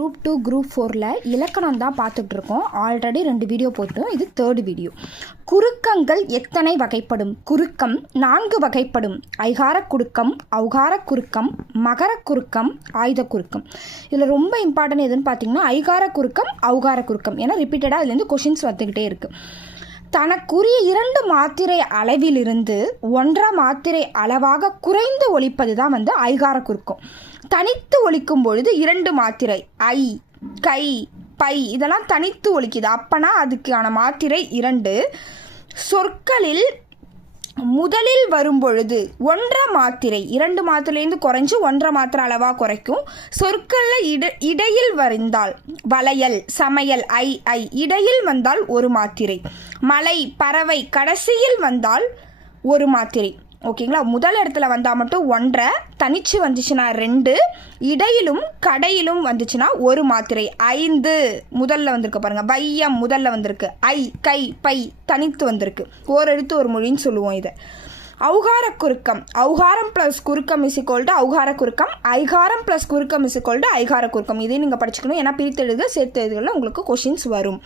Group 2 Group 4ல இலக்கணம் தான் பார்த்துட்டு இருக்கோம். ஆல்ரெடி 2 வீடியோ போட்டோம். இது 3rd வீடியோ. குறுக்கங்கள் எத்தனை வகைப்படும்? குறுக்கம் 4 வகைப்படும். ஐகார குறுக்கம், ஔகார குறுக்கம், மகர குறுக்கம், ஆயுத குறுக்கம். இதில் ரொம்ப இம்பார்ட்டன்ட் எதுன்னு பார்த்தீங்கன்னா ஐகார குறுக்கம், ஔகார குறுக்கம். ஏன்னா ரிப்பீட்டடாக இதுலேருந்து கொஷின்ஸ் வந்துக்கிட்டே இருக்குது. தனக்குரிய 2 மாத்திரை அளவிலிருந்து 1 மாத்திரை அளவாக குறைந்து ஒலிப்பது தான் ஐகார குறுக்கம். தனித்து ஒலிக்கும் பொழுது 2 மாத்திரை ஐ, கை, பை இதெல்லாம் தனித்து ஒலிக்குது. அப்பனா அதுக்கான மாத்திரை 2. சொற்களில் முதலில் வரும்பொழுது 1 மாத்திரை 2 மாத்திரைலேருந்து குறைஞ்சி 1 மாத்திரை அளவாக குறைக்கும். சொற்களில் இடையில் வந்தால் வளையல், சமையல், ஐ இடையில் வந்தால் 1 மாத்திரை. மலை, பறவை கடைசியில் வந்தால் 1 மாத்திரை. ஓகேங்களா? முதல் இடத்துல வந்தால் மட்டும் 1, தனிச்சு வந்துச்சுன்னா 2, இடையிலும் கடையிலும் வந்துச்சுன்னா 1 மாத்திரை. 5 முதல்ல வந்திருக்கு பாருங்கள். வையம் முதல்ல வந்திருக்கு. ஐ, கை, பை தனித்து வந்திருக்கு. ஓரெழுத்து ஒரு மொழின்னு சொல்லுவோம் இதை. ஔகார குறுக்கம், ஔகாரம் ப்ளஸ் குறுக்கம் இஸ் ஈக்குவல் டு ஔகார குறுக்கம், ஐகாரம் ப்ளஸ் குறுக்கம் இஸ் ஈக்குவல் டு ஐகார குறுக்கம். இதையும் நீங்கள் படிச்சுக்கணும். ஏன்னா பிரித்தெழுத சேர்த்து எழுதுகளில் உங்களுக்கு கொஷின்ஸ் வரும்.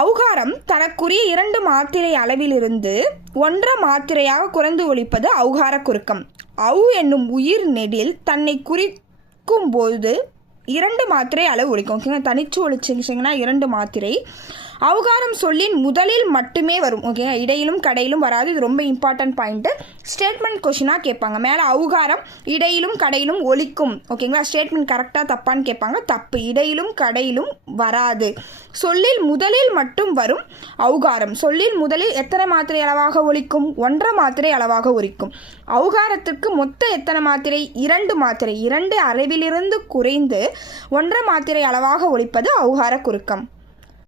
ஔகாரம் தனக்குரிய 2 மாத்திரை அளவிலிருந்து 1 மாத்திரையாக குறைந்து ஒலிப்பது ஔகார குறுக்கம். என்னும் உயிர் நெடில் தன்னை குறிக்கும் போது 2 மாத்திரை அளவு ஒலிக்கும். ஓகேங்க? தனிச்சு ஒலிச்சிங்கன்னா 2 மாத்திரை. ஔகாரம் சொல்லின் முதலில் மட்டுமே வரும். ஓகேங்க? இடையிலும் கடையிலும் வராது. இது ரொம்ப இம்பார்ட்டன்ட் பாயிண்ட்டு. ஸ்டேட்மெண்ட் கொஷினாக கேட்பாங்க. மேலே ஔகாரம் இடையிலும் கடையிலும் ஒலிக்கும். ஓகேங்களா? ஸ்டேட்மெண்ட் கரெக்டாக தப்பான்னு கேட்பாங்க. தப்பு. இடையிலும் கடையிலும் வராது. சொல்லில் முதலில் மட்டும் வரும் ஔகாரம். சொல்லில் முதலில் எத்தனை மாத்திரை அளவாக ஒலிக்கும்? 1 மாத்திரை அளவாக ஒலிக்கும். ஔகாரத்திற்கு மொத்த எத்தனை மாத்திரை? 2 மாத்திரை. 2 அளவிலிருந்து குறைந்து 1 மாத்திரை அளவாக ஒலிப்பது ஔகார குறுக்கம்.